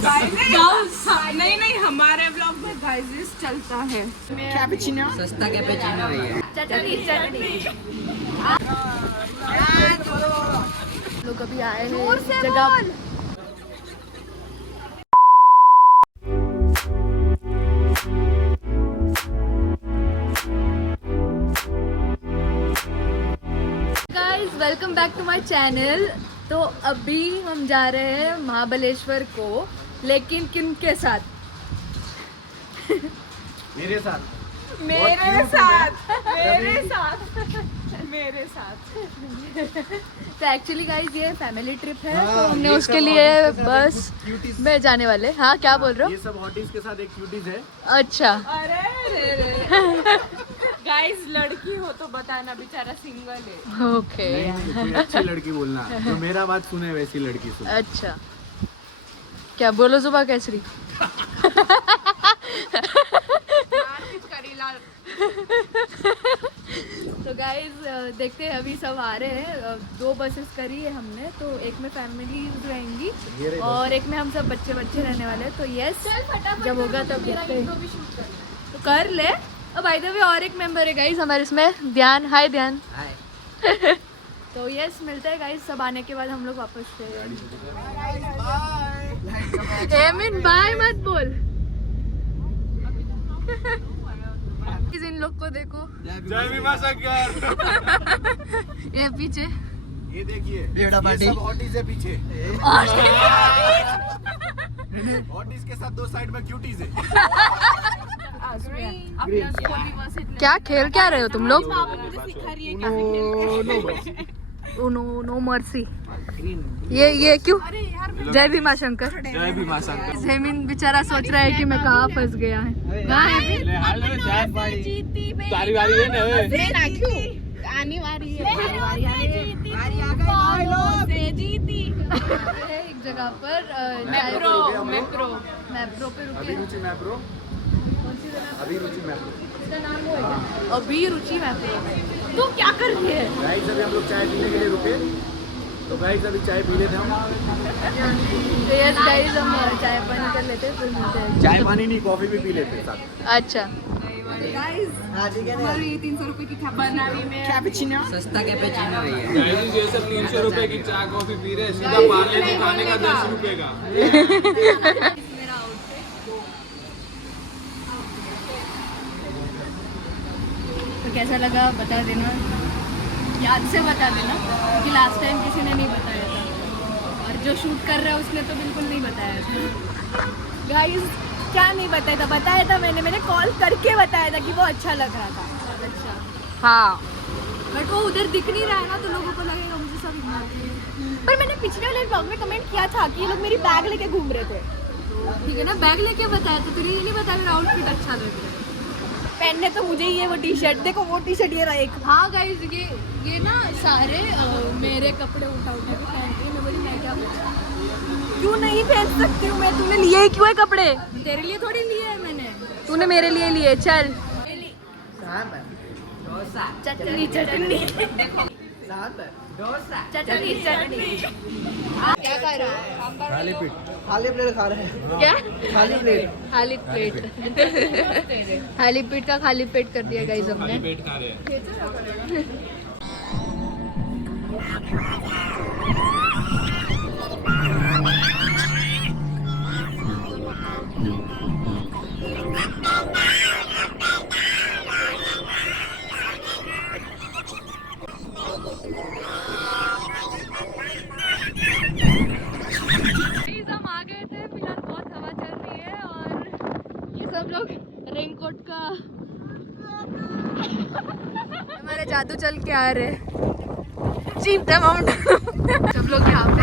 नहीं नहीं, हमारे ब्लॉग में गाइस चलता है। कैपेचिनो, सस्ता कैपेचिनो है ये। चटनी लोग अभी आए हैं जगह। Guys welcome back to my channel. तो अभी हम जा रहे हैं महाबलेश्वर को, लेकिन किन के साथ? मेरे साथ। तो एक्चुअली गाइस ये फैमिली ट्रिप है, तो हमने उसके लिए बस में जाने वाले। हाँ क्या बोल रहे हो? ये सब हॉटीज के साथ एक क्यूटीज है। अच्छा अरे गाइस लड़की हो तो बताना, बेचारा सिंगल है। ओके नहीं, कोई अच्छी लड़की बोलना, जो मेरा बात सुने वैसी लड़की सुने। अच्छा क्या बोलो जुबा केसरी? तो गाइज देखते हैं, अभी सब आ रहे हैं। 2 बसेस करी है हमने, तो एक में फैमिली रहेंगी और एक में हम सब बच्चे रहने वाले हैं। तो यस जब होगा तब देखते हैं, तो कर ले। अब बाय द वे और एक मेंबर है गाइज हमारे इसमें, ध्यान। हाय ध्यान। तो यस मिलते हैं गाइज, सब आने के बाद हम लोग वापस। एमिन बाय मत बोल। इन लोग को देखो, जय भीमा शंकर। ये पीछे ये देखिए, ये सब हॉटीज है पीछे। हॉटीज के साथ 2 साइड में क्यूटीज है। क्या खेल क्या रहे हो तुम लोग? No mercy. ये क्यों? जय भीमा शंकर। जय भीमा शंकर। जमीन बेचारा सोच रहा है कि मैं कहाँ फंस गया है। एक जगह पर मैप्रो पे रुके। अभी रुचि मैप्रो। तो क्या कर रही है? गाइस अभी हम लोग चाय पीने के लिए रुके, तो गाइस अभी चाय पी लेते हम। तो यस गाइस हम चाय पानी कर लेते हैं, फिर मिलते हैं। चाय पानी नहीं, कॉफी भी पी लेते हैं साथ। अच्छा हमारी 300 रुपए की बनावी में कैपेचिनो, सस्ता कैपेचिनो है ये। ये सब 300 रुपए की चाय कॉफी पी रहे, सीधा पार्ले जी खाने का 10 रुपए का। तो कैसा लगा बता देना, याद से बता देना, क्योंकि लास्ट टाइम किसी ने नहीं बताया था, और जो शूट कर रहा है उसने तो बिल्कुल नहीं बताया था। गाइस क्या नहीं बताया था मैंने कॉल करके बताया था कि वो अच्छा लग रहा था। अच्छा हाँ, बट वो उधर दिख नहीं रहा है ना, तो लोगों को लगेगा मुझे सब इग्नोर किया। पर मैंने पिछले वाले ब्लॉग में कमेंट किया था कि ये लोग मेरी बैग लेके घूम रहे थे। ठीक है ना, बैग लेके बताया था, तुझे ये नहीं बताया मेरा आउटफिट अच्छा लग रहा है। पहनने तो मुझे ही है वो टी शर्ट, देखो वो टी शर्ट ये रहा एक। हाँ गाइस ये ना सारे मेरे कपड़े उठा के पहनती है। मैं बोली मैं क्या क्यों नहीं पहन सकती हूँ मैं? तूने लिए ही क्यों है कपड़े? तेरे लिए थोड़ी लिए है मैंने, तूने मेरे लिए लिए। चल चटनी क्या कर रहा है? खाली प्लेट खा रहे हैं। क्या खाली पेट का खाली पेट कर दिया गाइस हमने। पेट खा रहे हैं। हम आ गए थे, फिलहाल बहुत हवा चल रही है और ये सब लोग रेनकोट का हमारे जादू चल के आ रहे हैं। चीप अमाउंट सब लोग यहाँ पे।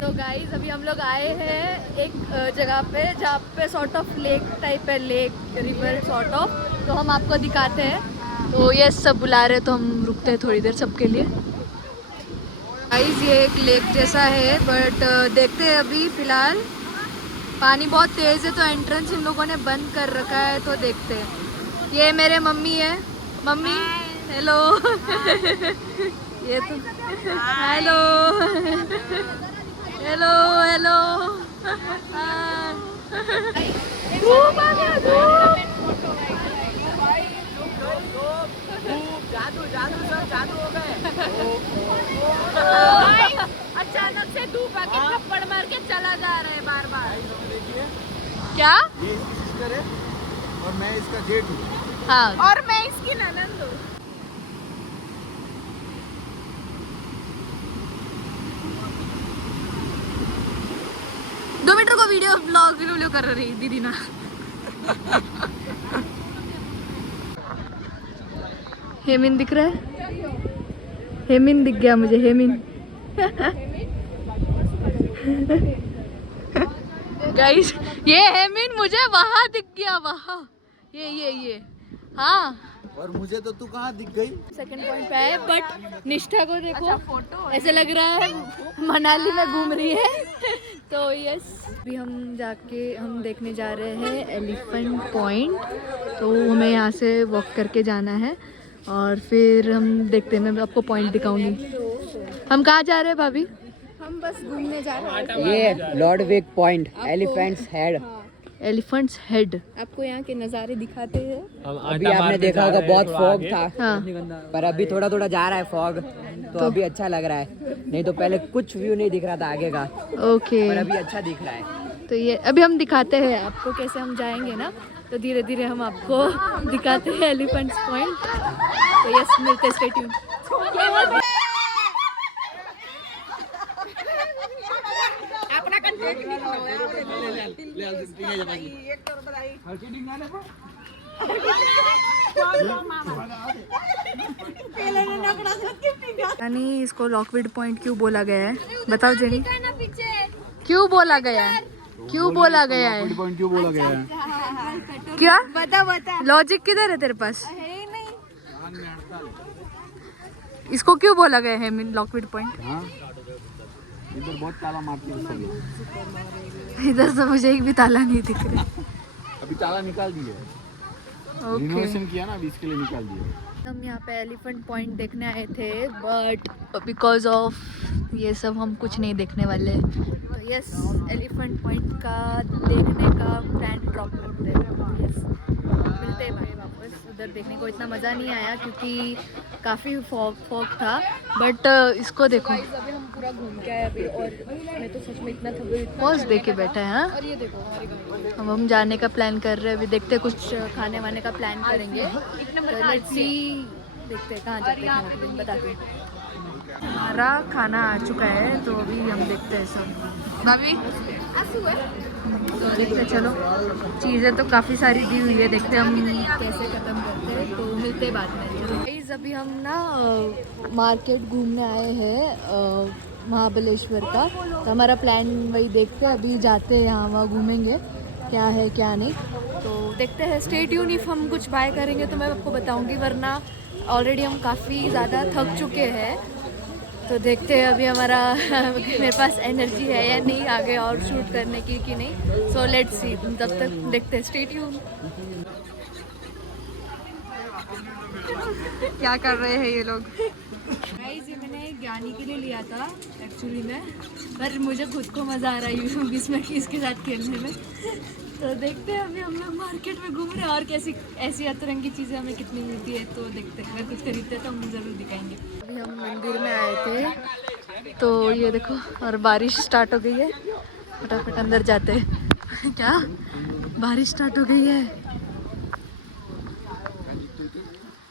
तो गाइस अभी हम लोग आए हैं एक जगह पे जहाँ पे सॉर्ट ऑफ लेक टाइप है, लेक रिवर सॉर्ट ऑफ। तो हम आपको दिखाते हैं। तो ये सब बुला रहे तो हम रुकते हैं थोड़ी देर सबके लिए। गाइस ये एक लेक जैसा है, बट देखते हैं अभी फिलहाल पानी बहुत तेज है तो एंट्रेंस इन लोगों ने बंद कर रखा है, तो देखते हैं। ये मेरे मम्मी है। Mummy hello. ये तो हेलो हेलो हेलो। धूप आ गया, धूप। जादू जादू सब जादू हो गए। अचानक से धूप आके थप्पड़ मार के चला जा रहा है बार बार। क्या? ये इसकी सिस्टर है और मैं इसका जेठ हूँ। हाँ, और मैं इसकी ननंद हूँ। दो मीटर को वीडियो कर रही दीदी ना। हेमिन दिख रहा है? हेमिन दिख गया मुझे, हेमिन। गाइस ये हेमिन मुझे वहाँ दिख गया, वहाँ। ये हाँ। और मुझे तो तू कहाँ दिख गई? सेकंड पॉइंट पे है, बट निष्ठा को देखो, ऐसे लग रहा है मनाली में घूम रही है। तो यस, अभी हम देखने जा रहे हैं एलिफेंट पॉइंट। तो हमें यहाँ से वॉक करके जाना है और फिर हम देखते हैं, मैं आपको पॉइंट दिखाऊंगी। हम कहाँ जा रहे हैं भाभी? हम बस घूमने जा रहे हैं। ये Lodwick Point, Elephant's Head. Elephant's Head. आपको यहाँ के नज़ारे दिखाते हैं। अभी आपने देखा होगा बहुत फॉग था, हाँ, पर अभी थोड़ा थोड़ा जा रहा है फॉग, तो अभी अच्छा लग रहा है। नहीं तो पहले कुछ व्यू नहीं दिख रहा था आगे का, ओके। पर अभी अच्छा दिख रहा है। तो ये अभी हम दिखाते हैं आपको कैसे हम जाएंगे ना, तो धीरे धीरे हम आपको दिखाते हैं एलिफेंट्स पॉइंट। तो यस, मिलते, स्टे ट्यून। यानी इसको लॉकवुड पॉइंट क्यों बोला गया है, बताओ जेनी? क्यों बोला गया है? क्यों बोला गया है? पॉइंट क्यों बोला गया है? क्या बता लॉजिक किधर है तेरे पास? इसको क्यों बोला गया है लॉकवुड पॉइंट? हाँ, इधर बहुत ताला मारती है सब लोग। इधर से मुझे एक भी ताला नहीं दिख रहा। अभी ताला निकाल दिए, ओके, रिनोवेशन किया ना, अभी इसके लिए निकाल दिए। हम यहाँ पे एलिफेंट पॉइंट देखने आए थे, बट बिकॉज ऑफ ये सब हम कुछ नहीं देखने वाले। तो यस, एलिफेंट पॉइंट का देखने का प्लान ड्रॉप करते हैं। यस, मिलते हैं भाई वापस। उधर देखने को इतना मज़ा नहीं आया क्योंकि काफ़ी फॉग था, बट इसको देखो। अभी हम पूरा घूम के आए अभी, और मैं तो सच में इतना थक गई। पॉज दे के बैठा है। हाँ, और ये देखो हमारी गाड़ी। अब हम जाने का प्लान कर रहे हैं, अभी देखते हैं, कुछ खाने वाने का प्लान करेंगे। तो लेट्स सी, देखते हैं कहाँ जाते हैं खाने के लिए, बताते हैं। हमारा खाना आ चुका है, तो अभी हम देखते हैं सब। भाभी तो देखते हैं, चलो। चीज़ें तो काफ़ी सारी दी हुई है, देखते हैं हम कैसे ख़त्म करते हैं। तो मिलते हैं बाद में। चलो गाइस, अभी हम ना मार्केट घूमने आए हैं महाबलेश्वर का। तो हमारा प्लान वही, देखते हैं, अभी जाते हैं यहाँ वहाँ घूमेंगे, क्या है क्या नहीं। तो देखते हैं, स्टे ट्यून। इफ हम कुछ बाय करेंगे तो मैं आपको बताऊंगी, वरना ऑलरेडी हम काफ़ी ज़्यादा थक चुके हैं। तो देखते हैं अभी हमारा मेरे पास एनर्जी है या नहीं आगे और शूट करने की कि नहीं। सो लेट्स सी, तब तक देखते हैं, स्टे ट्यून। क्या कर रहे हैं ये लोग? गाइस, ये मैंने ज्ञानी के लिए लिया था एक्चुअली में, पर मुझे खुद को मज़ा आ रहा है इसमें इसके साथ खेलने में। तो देखते हैं, अभी हम लोग मार्केट में घूम रहे हैं और कैसी ऐसी अतरंगी चीज़ें हमें कितनी मिलती है। तो देखते हैं, अगर कुछ खरीदते हैं तो हम ज़रूर दिखाएंगे। अभी हम मंदिर में आए थे, तो ये देखो, और बारिश स्टार्ट हो गई है। फटाफट अंदर जाते हैं। क्या बारिश स्टार्ट हो गई है?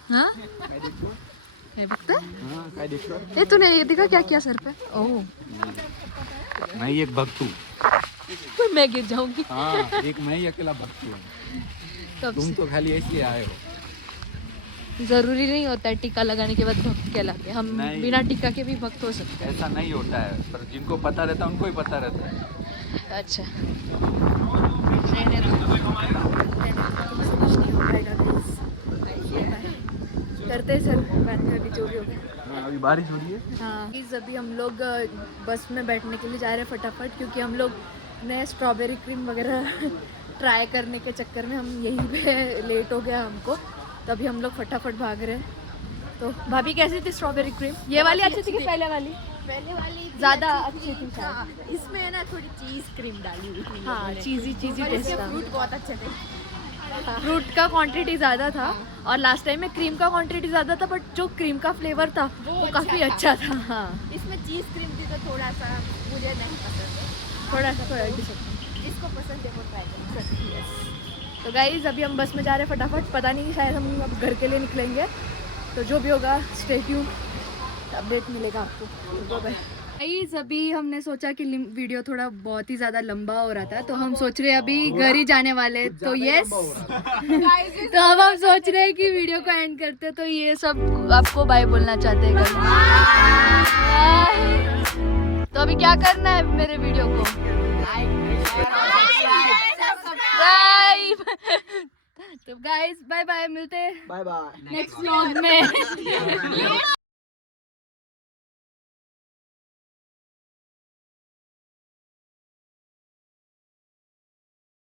हाँ, ये बघते? हाँ, काय देखतो? ए, तूने ये देखा क्या किया सर पे? ओह, मैं ही एक भक्त हूँ। मैं गिर जाऊंगी। हाँ, एक मैं ही अकेला भक्त हूँ। कब तुम से? तो खाली इसलिए आए हो। जरूरी नहीं होता है टीका लगाने के बाद भक्त कहलाते। हम नहीं। बिना टीका के भी भक्त हो सकते ऐसा नहीं होता है, पर जिनको पता रहता है उनको ही पता रहता है। हैं। अच्छा, करते हैं सर बाद में, अभी जो भी होगा। हाँ, अभी बारिश हो रही है। हाँ प्लीज़, अभी हम लोग बस में बैठने के लिए जा रहे हैं फटाफट, क्योंकि हम लोग ने स्ट्रॉबेरी क्रीम वगैरह ट्राई करने के चक्कर में हम यहीं पे लेट हो गया हमको, तभी हम लोग फटाफट भाग रहे हैं। तो भाभी कैसी थी स्ट्रॉबेरी क्रीम? ये वाली अच्छी थी कि पहले वाली? पहले वाली ज़्यादा अच्छी थी शायद। हाँ, इसमें है ना थोड़ी चीज़ क्रीम डाली हुई थी। हाँ, चीज़ी टेस्ट था। फ्रूट बहुत अच्छे थे। फ्रूट का क्वांटिटी ज़्यादा था और लास्ट टाइम में क्रीम का क्वांटिटी ज़्यादा था, बट जो क्रीम का फ्लेवर था वो काफ़ी अच्छा था। हाँ, इसमें चीज़ क्रीम थी तो थोड़ा सा मुझे नहीं पसंद है। थोड़ा जिसको पसंद है वो ट्राई करें। तो गाइज अभी हम बस में जा रहे हैं फटाफट, पता नहीं शायद हम अब घर के लिए निकलेंगे, तो जो भी होगा स्टे ट्यून, अपडेट मिलेगा आपको। बाय। गाइज अभी हमने सोचा कि वीडियो थोड़ा बहुत ही ज़्यादा लंबा हो रहा था, तो हम सोच रहे हैं अभी घर ही जाने वाले, तो यस तो अब हम सोच रहे हैं कि वीडियो को एंड करते, तो ये सब आपको बाय बोलना चाहते हैं guys। तो अभी क्या करना है मेरे वीडियो को? तो गाइज बाय बाय, मिलते हैं बाय बाय। नेक्स्ट व्लॉग में।